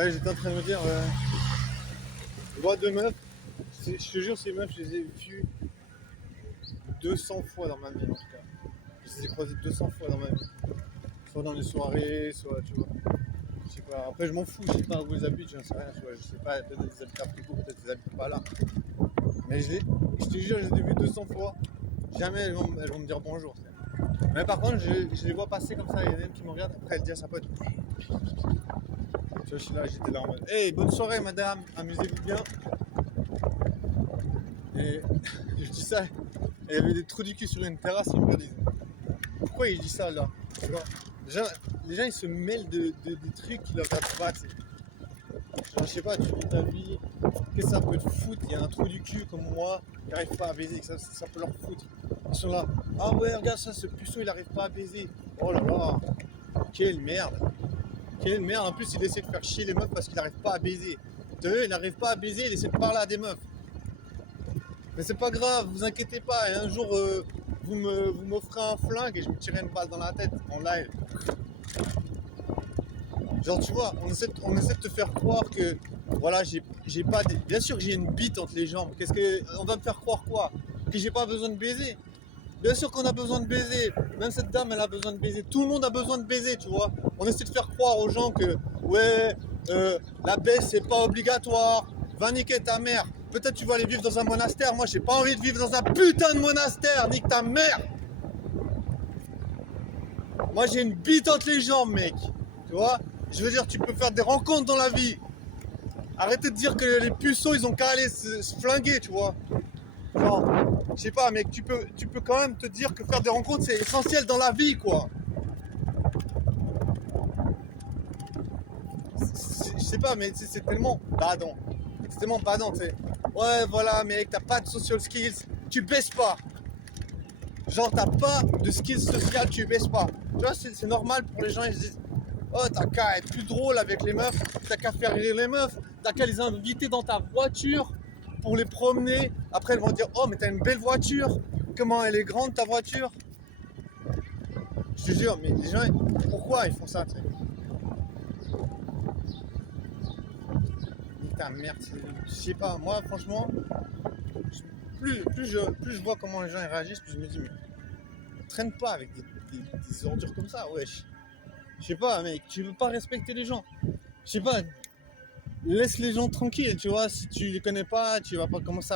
Ouais, j'étais en train de me dire, je vois deux meufs, je te jure, ces meufs, je les ai vues 200 fois dans ma vie, en tout cas. Je les ai croisées 200 fois dans ma vie. Soit dans les soirées, soit, tu vois. Je sais pas. Après, je m'en fous, je sais pas où ils habitent, j'en sais rien. Tu vois. Je sais pas, peut-être qu'ils habitent à Fribourg, peut-être qu'ils habitent pas là. Mais je te jure, je les ai vues 200 fois. Jamais elles vont me dire bonjour. Mais par contre, je les vois passer comme ça, il y en a une qui me regarde, après elle dit à sa pote. Tu vois, j'étais là en mode, hey, bonne soirée madame, amusez-vous bien. Et je dis ça, et il y avait des trous du cul sur une terrasse, ils me regardent, ils disent, pourquoi il dit ça là? Tu vois, déjà, les gens ils se mêlent des trucs qui leur regardent pas, tu sais. Genre, je sais pas, tu vis ta vie, qu'est-ce que ça peut te foutre? Il y a un trou du cul comme moi, qui n'arrive pas à baiser, que ça peut leur foutre. Ils sont là, ah ouais, regarde ça, ce puceau il n'arrive pas à baiser. Oh là là, quelle merde. Quelle merde, en plus il essaie de faire chier les meufs parce qu'il n'arrive pas à baiser. Tu vois, il n'arrive pas à baiser, il essaie de parler à des meufs. Mais c'est pas grave, vous inquiétez pas, et un jour vous m'offrez un flingue et je me tirerai une balle dans la tête en live. Genre tu vois, on essaie de te faire croire que voilà, j'ai pas des... Bien sûr que j'ai une bite entre les jambes. Qu'est-ce que on va me faire croire quoi? Que j'ai pas besoin de baiser? Bien sûr qu'on a besoin de baiser. Même cette dame elle a besoin de baiser. Tout le monde a besoin de baiser, tu vois. On essaie de faire croire aux gens que ouais, la baisse c'est pas obligatoire. Va niquer ta mère. Peut-être tu vas aller vivre dans un monastère. Moi j'ai pas envie de vivre dans un putain de monastère. Nique ta mère. Moi j'ai une bite entre les jambes, mec. Tu vois? Je veux dire, tu peux faire des rencontres dans la vie. Arrêtez de dire que les puceaux, ils ont qu'à aller se flinguer, tu vois. Genre, je sais pas, mec, tu peux quand même te dire que faire des rencontres, c'est essentiel dans la vie, quoi. Je sais pas, mais c'est tellement badant. C'est tellement badant, tu sais. Ouais, voilà, mec, t'as pas de social skills, tu baisses pas. Genre, t'as pas de skills sociales, tu baisses pas. Tu vois, c'est normal pour les gens, ils se disent, oh, t'as qu'à être plus drôle avec les meufs, t'as qu'à faire rire les meufs, t'as qu'à les inviter dans ta voiture pour les promener. Après, elles vont dire, oh, mais t'as une belle voiture, comment elle est grande ta voiture. Je te jure, mais les gens, pourquoi ils font ça, tu sais? Putain, merde, je sais pas, moi, franchement, plus je vois comment les gens ils réagissent, plus je me dis, mais traîne pas avec des ordures comme ça, wesh. Je sais pas, mec, tu veux pas respecter les gens. Je sais pas, laisse les gens tranquilles, tu vois. Si tu les connais pas, tu vas pas commencer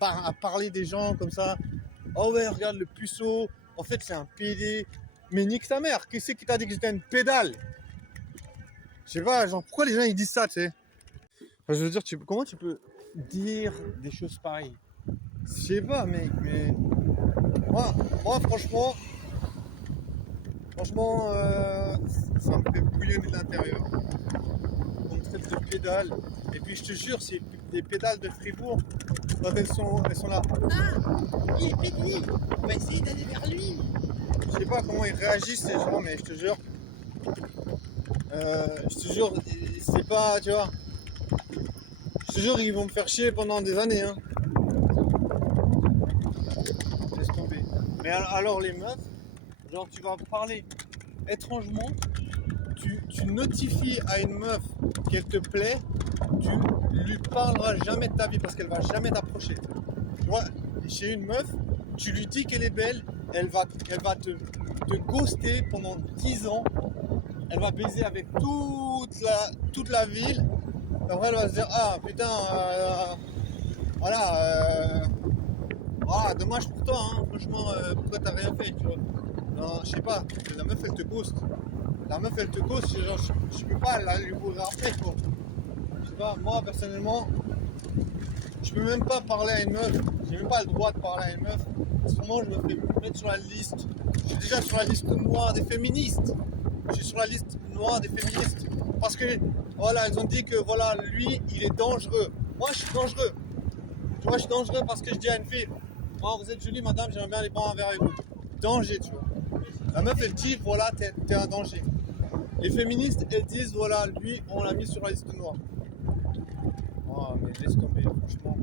à parler des gens comme ça. Oh ouais, regarde le puceau, en fait c'est un PD. Mais nique ta mère, qui c'est qui t'a dit que j'étais une pédale? Je sais pas, genre pourquoi les gens ils disent ça, tu sais? Enfin, je veux dire, comment tu peux dire des choses pareilles? Je sais pas, mec, mais moi franchement, ça me fait bouillonner de l'intérieur. On me traite de pédale. Et puis je te jure, c'est des pédales de Fribourg, quand elles sont là. Ah, il est pédé. On va essayer d'aller vers lui. Je sais pas comment ils réagissent ces gens, mais je te jure, c'est pas, tu vois, je te jure, ils vont me faire chier pendant des années, hein. Laisse tomber. Mais alors les meufs, genre tu vas parler étrangement, tu notifies à une meuf qu'elle te plaît, tu lui parleras jamais de ta vie parce qu'elle va jamais t'approcher. Tu vois, chez une meuf, tu lui dis qu'elle est belle, elle va te ghoster pendant 10 ans, elle va baiser avec toute la ville, après elle va se dire, ah putain, voilà, ah, dommage pour toi, hein, franchement, pourquoi t'as rien fait, tu vois. Non, je sais pas, la meuf elle te ghost. La meuf elle te ghost, genre, je peux pas la lui courir après, quoi. Je sais pas, moi personnellement, je peux même pas parler à une meuf, j'ai même pas le droit de parler à une meuf. En ce moment, je me fais mettre sur la liste. Je suis déjà sur la liste noire des féministes. Je suis sur la liste noire des féministes. Parce que, voilà, elles ont dit que, voilà, lui, il est dangereux. Moi, je suis dangereux. Tu vois, je suis dangereux parce que je dis à une fille, oh, vous êtes jolie, madame, j'aimerais bien aller boire un verre avec vous. Danger, tu vois. La meuf, elle dit, voilà, t'es un danger. Les féministes, elles disent, voilà, lui, on l'a mis sur la liste noire. Oh, mais laisse tomber, franchement.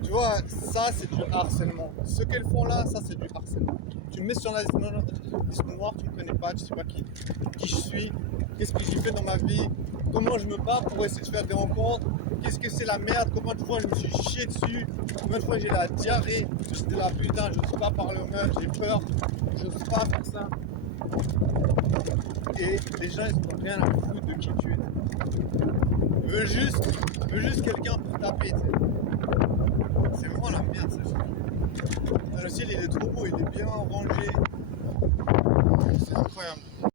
Tu vois, ça c'est du harcèlement. Ce qu'elles font là, ça c'est du harcèlement. Tu me mets sur la liste noire, tu me connais pas, tu sais pas qui je suis, qu'est-ce que j'ai fait dans ma vie. comment je me bats pour essayer de faire des rencontres, qu'est-ce que c'est la merde, combien de fois je me suis chié dessus, combien de fois j'ai la diarrhée, j'étais là putain, j'ose pas parler aux meufs, j'ai peur, j'ose pas faire ça. Et les gens ils ont rien à foutre de qui tu es. Ils veulent juste quelqu'un pour taper, tu sais. C'est vraiment la merde ça. Le ciel il est trop beau, il est bien rangé. C'est incroyable.